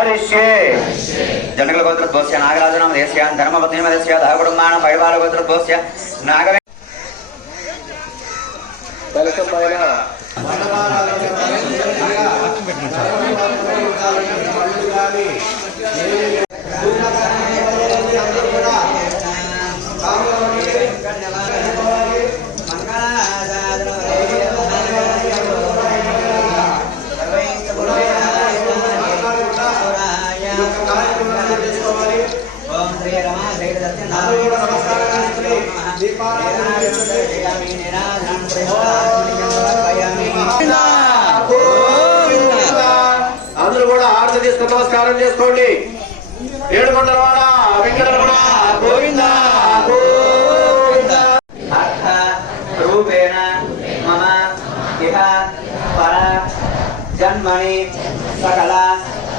కరిష్యే జనకుల గోత్రోద్భవస్య నాగరాజనామ దేశ్య ధర్మపత్నిమదస్య ధకుడుమాన పైవాల గోత్రోద్భవస్య నాగవే కలశం పైన ఓం శ్రీ రమా అందరూ కూడా ఆరతి తీసుకుని నమస్కారం చేసుకోండి. ఏడుకొండలవాడ వెంకటరమణ గోవింద గోవింద. అర్థ రూపేణ మమ ఇహ పర జన్మని సకల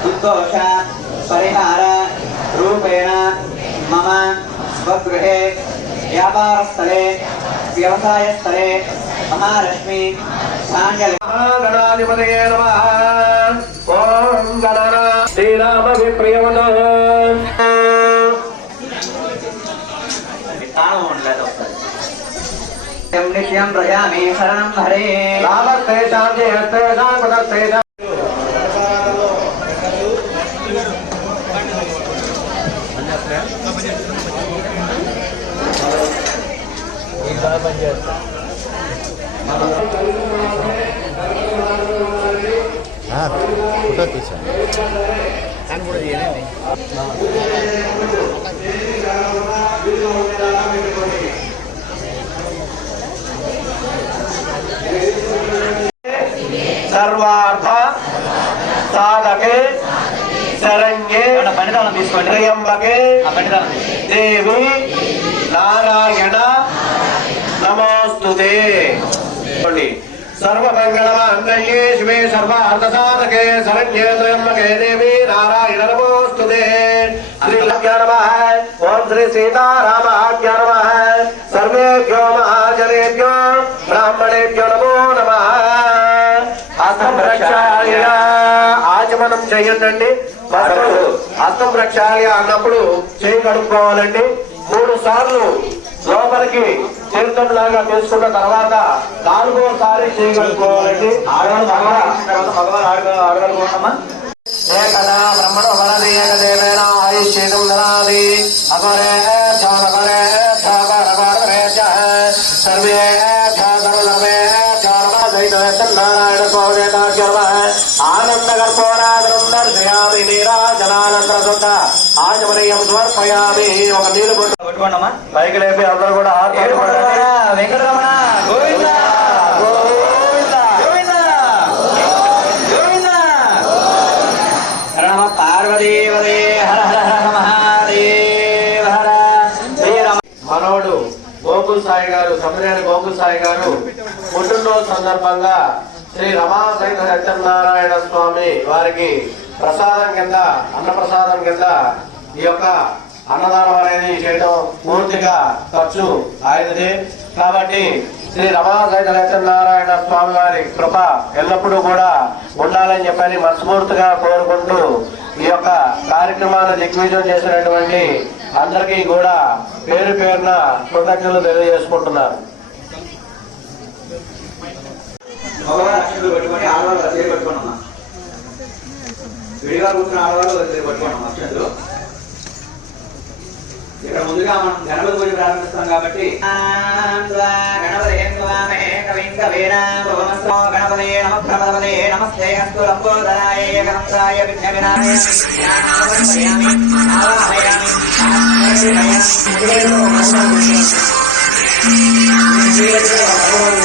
ఉద్ఘోష परिहाररूपेण मम स्वगृहे व्यापारस्थले व्यवसायस्थले महालक्ष्मी साञ्जलि महागणाधिपतये नमः। ॐ गणना श्रीरामभिप्रियमनः। नित्यं प्रजामि शरणं हरे। शान्ति। हस्ते హరే రామస్తే శాంతి హస్తే శాంపదస్తే ఫోటో తీసాను సర్వార్థ సాధకే శరణ్యే తీసుకోండి. త్రయంబకే పనితాళం తీసుకోండి. దేవి నారాయణ నమోస్తుతే. సర్వమంగళమాంగళ్యే శివే సర్వార్థసాధకే శరణ్యే త్రయంబకే దేవి నారాయణ నమోస్తుతే శ్రీలభ్య నమ ఓం శ్రీ సీతారామాజ్ఞ నమ సర్వేభ్యో మహాజనేభ్యో బ్రాహ్మణేభ్యో నమో నమ. హస్తం ప్రక్షాళయ. ఆచమనం చేయండి ఫస్ట్ హస్తం ప్రక్షాళయ అన్నప్పుడు చేయి కడుక్కోవాలండి. మూడు సార్లు లోపలికి తీర్థం లాగా తీసుకున్న తర్వాత నాలుగోసారి చేయి కడుక్కోవాలండి ఆడవాళ్ళు భగవాన్ తర్వాత భగవాన్ కోసమ్మా ఏకదా బ్రహ్మణ వరది ఏకదేవేన అపరే సర్వే నారాయణ ఆనంద దర్శయామి శుద్ధ ఆచమనీయం సమర్పయామి ఒక నీళ్ళు కొట్టు. పట్టుకోండమ్మా పైకి లేపి అందరూ కూడా వెంకటరమణ? గోవింద? గోవింద? గోవింద? గోవింద? రమ పార్వదేవదే హర హర హర మహాదేవ. హర శ్రీరమ మనవడు గోకుల్ సాయి గారు సమ్రేణి గోకుల్ సాయి గారు పుట్టినరోజు సందర్భంగా శ్రీ రమాశంకర సత్యనారాయణ స్వామి వారికి ప్రసాదం కింద అన్నప్రసాదం కింద ఈ యొక్క అన్నదానం అనేది చేయడం పూర్తిగా ఖర్చు ఆయనది కాబట్టి శ్రీ రమాసైత సత్యనారాయణ స్వామి వారి కృప ఎల్లప్పుడూ కూడా ఉండాలని చెప్పని మనస్ఫూర్తిగా కోరుకుంటూ ఈ యొక్క కార్యక్రమాన్ని దిగ్విజయం చేసినటువంటి అందరికీ కూడా పేరు పేరున కృతజ్ఞతలు తెలియజేసుకుంటున్నారు. ఆడవాళ్ళు చేతి పట్టుకోండమ్మా. విడిగా కూర్చున్న ఆడవాళ్ళు పట్టుకోండి అక్షంతులు. ఇక్కడ ముందుగా మనం గణపతి పూజ ప్రారంభిస్తాం కాబట్టి. గణపతి